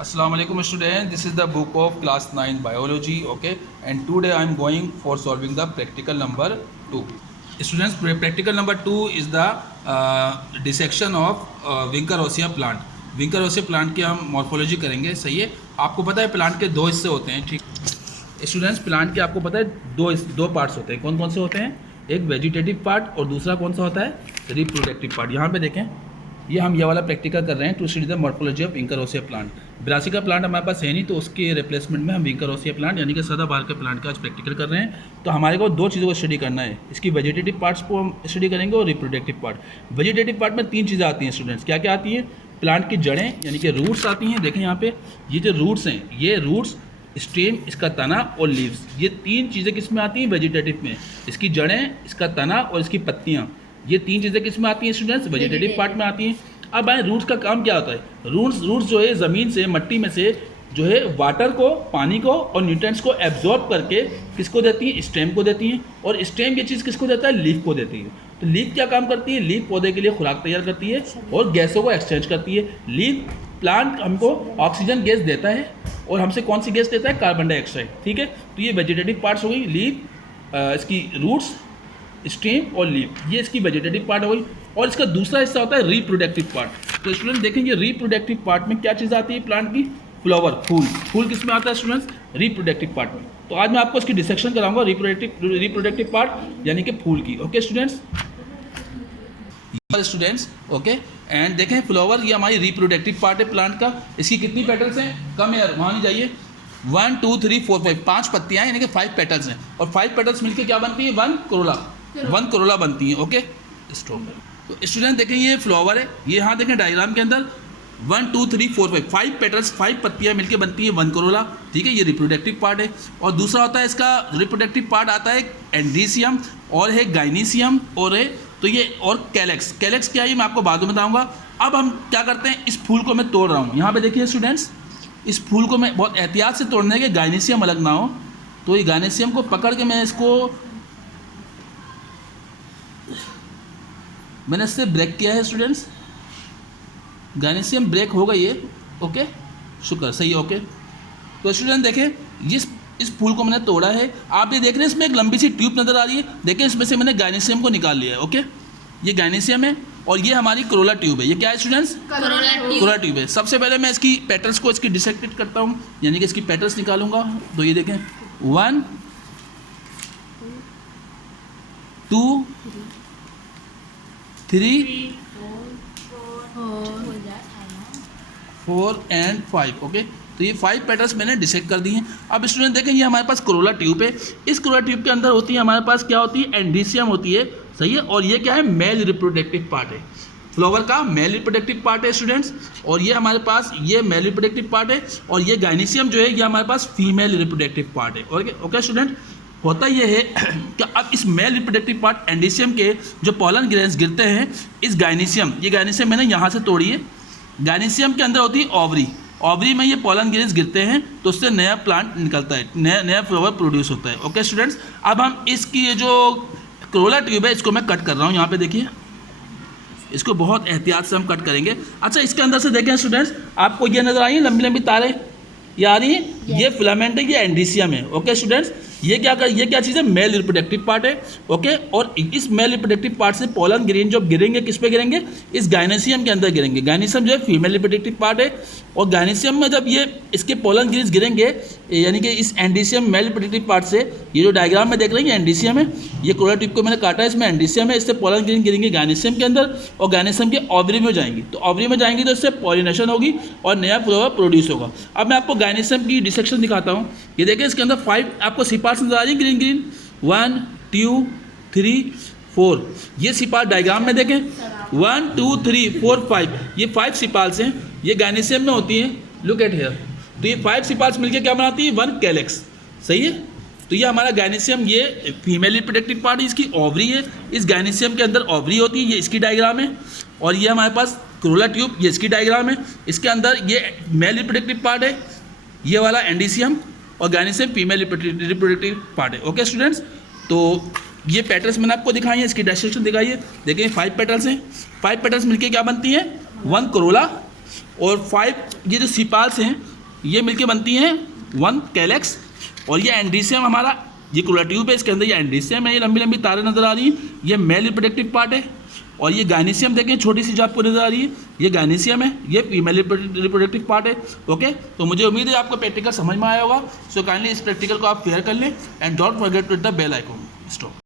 Assalamu alaikum students, this is the book of class 9 biology, okay, and today I am going for solving the practical number 2. Students, practical number 2 is the dissection of Vincarosia plant. Vincarosia plant की हम morphology करेंगे, सही है। आपको पता है plant के दो हिस्से होते हैं, ठीक। स्टूडेंट्स, प्लांट के आपको पता है दो पार्ट्स होते हैं। कौन कौन से होते हैं? एक वेजिटेटिव पार्ट और दूसरा कौन सा होता है? Reproductive part. यहाँ पे देखें, ये हम ये वाला प्रैक्टिकल कर रहे हैं to study the morphology of vinca rosea plant. Brassica plant हमारे पास है नहीं, तो उसके रिप्लेसमेंट में हम विंकारोसिया प्लांट यानी कि सदाबहार के प्लांट का आज प्रैक्टिकल कर रहे हैं। तो हमारे को दो चीज़ों को स्टडी करना है, इसकी वेजिटेटिव पार्ट्स को हम स्टडी करेंगे और रिप्रोडक्टिव पार्ट। वेजिटेटिव पार्ट में तीन चीज़ें आती हैं स्टूडेंट्स। क्या क्या आती हैं? प्लांट की जड़ें यानी कि रूट्स आती हैं। देखें यहाँ पे, ये जो रूट्स हैं, ये रूट्स, स्टेम, इसका तना और लीव्स, ये तीन चीज़ें किस में आती हैं? वेजिटेटिव में। इसकी जड़ें, इसका तना और इसकी पत्तियाँ, ये तीन चीज़ें किस में आती हैं स्टूडेंट्स? वेजिटेटिव पार्ट में आती हैं। अब आए रूट्स का काम क्या होता है? रूट्स जो है ज़मीन से, मट्टी में से जो है वाटर को, पानी को और न्यूट्रिएंट्स को एब्जॉर्ब करके किसको देती है? स्टेम को देती हैं। और स्टेम ये चीज़ किसको देता है? लीफ को देती है। तो लीफ क्या काम करती है? लीफ पौधे के लिए खुराक तैयार करती है और गैसों को एक्सचेंज करती है। लीफ प्लांट हमको ऑक्सीजन गैस देता है और हमसे कौन सी गैस देता है? कार्बन डाइऑक्साइड, ठीक है। तो ये वेजिटेटिव पार्ट्स हो गई, लीफ, इसकी रूट्स, स्टेम और लीफ, ये इसकी वेजिटेटिव पार्ट हो गई। और इसका दूसरा हिस्सा होता है रिप्रोडक्टिव पार्ट। तो स्टूडेंट देखेंगे, रिप्रोडक्टिव पार्ट में क्या चीज़ आती है प्लांट की? फ्लावर, फूल। फूल किस में आता है स्टूडेंट्स? रिप्रोडक्टिव पार्ट में। तो आज मैं आपको इसकी डिसेक्शन कराऊंगा रिप्रोडक्टिव पार्ट यानी कि फूल की। Okay students, okay. एंड देखें, फ्लावर ये हमारी रिप्रोडक्टिव पार्ट है प्लांट का। इसकी कितनी पेटल्स हैं? कम यार, वहाँ नहीं जाइए। 1 2 3 4 5, 5 पत्तियाँ यानी कि 5 पेटल्स हैं। और 5 पेटल्स मिलकर क्या बनती है? 1 करोला बनती है। Okay, stop. तो स्टूडेंट देखें, ये फ्लावर है, ये यहाँ देखें डायग्राम के अंदर 1 2 3 4 5, 5 पेटल्स, 5 पत्तियाँ मिलकर बनती है 1 करोला, ठीक है। ये रिप्रोडक्टिव पार्ट है। और दूसरा होता है इसका रिप्रोडक्टिव पार्ट आता है एंड्रीसियम और है गाइनीसियम और है तो ये और कैलेक्स क्या है मैं आपको बाद में बताऊंगा। अब हम क्या करते हैं, इस फूल को मैं तोड़ रहा हूँ। यहाँ पे देखिए स्टूडेंट्स, इस फूल को मैं बहुत एहतियात से तोड़ने के गाइनीसियम अलग ना हो। तो ये गाइनीसियम को पकड़ के मैंने इससे ब्रेक किया है स्टूडेंट्स। गाइनीसियम ब्रेक हो गई है। ओके, शुक्र, सही है। ओके, तो स्टूडेंट देखें, इस फूल को मैंने तोड़ा है। आप ये देख रहे हैं, इसमें एक लंबी सी ट्यूब नज़र आ रही है। देखें, इसमें से मैंने गाइनीसियम को निकाल लिया है। ओके, ये गाइनीसियम है और ये हमारी करोला ट्यूब है। ये क्या है स्टूडेंट्स? करोला ट्यूब है। सबसे पहले मैं इसकी पेटल्स को इसकी डिसेक्टेड करता हूँ, यानी कि इसकी पेटल्स निकालूंगा। तो ये देखें, 1 2 3 4 एंड 5। ओके, तो ये 5 पेटल्स मैंने डिसेक्ट कर दी हैं। अब स्टूडेंट देखें, ये हमारे पास करोला ट्यूब है। इस करोला ट्यूब के अंदर होती है हमारे पास क्या होती है? एंड्रीसियम होती है, सही है। और ये क्या है? मेल रिप्रोडक्टिव पार्ट है। फ्लावर का मेल रिप्रोडक्टिव पार्ट है स्टूडेंट्स। और ये हमारे पास ये मेल रिप्रोडक्टिव पार्ट है और ये गाइनीसियम जो है ये हमारे पास फीमेल रिप्रोडक्टिव पार्ट है। ओके स्टूडेंट, होता यह है कि अब इस मेल रिप्रोडक्टिव पार्ट एंड्रीसियम के जो पॉलन ग्रेन्स गिरते हैं, इस गाइनीसियम, ये गाइनीसियम मैंने यहाँ से तोड़ी है। गाइनीसियम के अंदर होती है ओवरी। ओवरी में ये पॉलन ग्रेन्स गिरते हैं तो उससे नया प्लांट निकलता है, नया फ्लावर प्रोड्यूस होता है। ओके स्टूडेंट्स, अब हम इसकी ये जो करोला ट्यूब है इसको मैं कट कर रहा हूँ। यहाँ पे देखिए, इसको बहुत एहतियात से हम कट करेंगे। अच्छा, इसके अंदर से देखें स्टूडेंट्स, आपको ये नजर आई है लंबी लंबी तारें, ये आ रही है, ये फिलामेंट है, ये एंड्रीसियम है। ओके स्टूडेंट्स, ये क्या चीज़ है? मेल रिप्रोडक्टिव पार्ट है। ओके, और इस मेल रिप्रोडक्टिव पार्ट से पॉलन ग्रेन जब गिरेंगे, किस पे गिरेंगे? इस गाइनीसियम के अंदर गिरेंगे। गाइनीसियम जो है फीमेल रिप्रोडक्टिव पार्ट है और गाइनीसियम में जब ये इसके पॉलन ग्रेन्स गिरेंगे, यानी कि इस एंड्रीसियम मेल रिप्रोडक्टिव पार्ट से, ये जो डायग्राम में देख रहे हैं एंड्रीसियम है, ये करोला ट्यूब को मैंने काटा है, इसमें एंड्रीसियम है, इससे पॉलन ग्रेन गिरेंगे गाइनीसियम के अंदर और गाइनीसियम के ओवरी में जाएंगी। तो ओवरी में जाएंगी तो इससे पॉलिनेशन होगी और नया फ्लावर प्रोड्यूस होगा। अब मैं आपको गाइनीसियम की डिसेक्शन दिखाता हूँ। ये देखिए, इसके अंदर 5 आपको सिपार्स नजर आ रही है, ग्रीन 1 2 3 4। ये सिपार डायग्राम में देखें, 1 2 3 4 5, ये 5 सिपाल्स हैं। ये गाइनीसियम में होती हैं। लुक एट हियर, तो ये 5 सिपाल्स मिलकर क्या बनाती है? 1 कैलेक्स, सही है। तो ये हमारा गाइनीसियम, ये फीमेल रिप्रोडक्टिव पार्ट है, इसकी ओवरी है। इस गाइनीसियम के अंदर ओवरी होती है, ये इसकी डायग्राम है। और ये हमारे पास करोला ट्यूब, ये इसकी डायग्राम है। इसके अंदर ये मेल रिप्रोडक्टिव पार्ट है, ये वाला एंड्रीसियम, और गाइनीसियम फीमेल रिप्रोडक्टिव पार्ट है। ओके स्टूडेंट्स, तो ये पेटल्स मैंने आपको दिखाई है, इसकी डिसेक्शन दिखाई है। देखिए 5 पेटल्स हैं। 5 पेटल्स मिलके क्या बनती हैं? 1 करोला। और 5 ये जो सीपाल्स हैं ये मिलके बनती हैं 1 कैलेक्स। और ये एंड्रीसियम हमारा, ये क्रोला ट्यूब है, इसके अंदर ये एंड्रीसियम है, ये लंबी लंबी तारें नजर आ रही हैं, ये मेल रिप्रोडक्टिव पार्ट है। और ये गायनीसियम देखें, छोटी सी जो आपको नजर आ रही है, ये गायनीसियम है, ये फीमेल रिप्रोडक्टिव पार्ट है। ओके, तो मुझे उम्मीद है आपको प्रैक्टिकल समझ में आया होगा। सो काइंडली इस प्रैक्टिकल को आप फेयर कर लें and don't forget to hit the bell icon. Stop.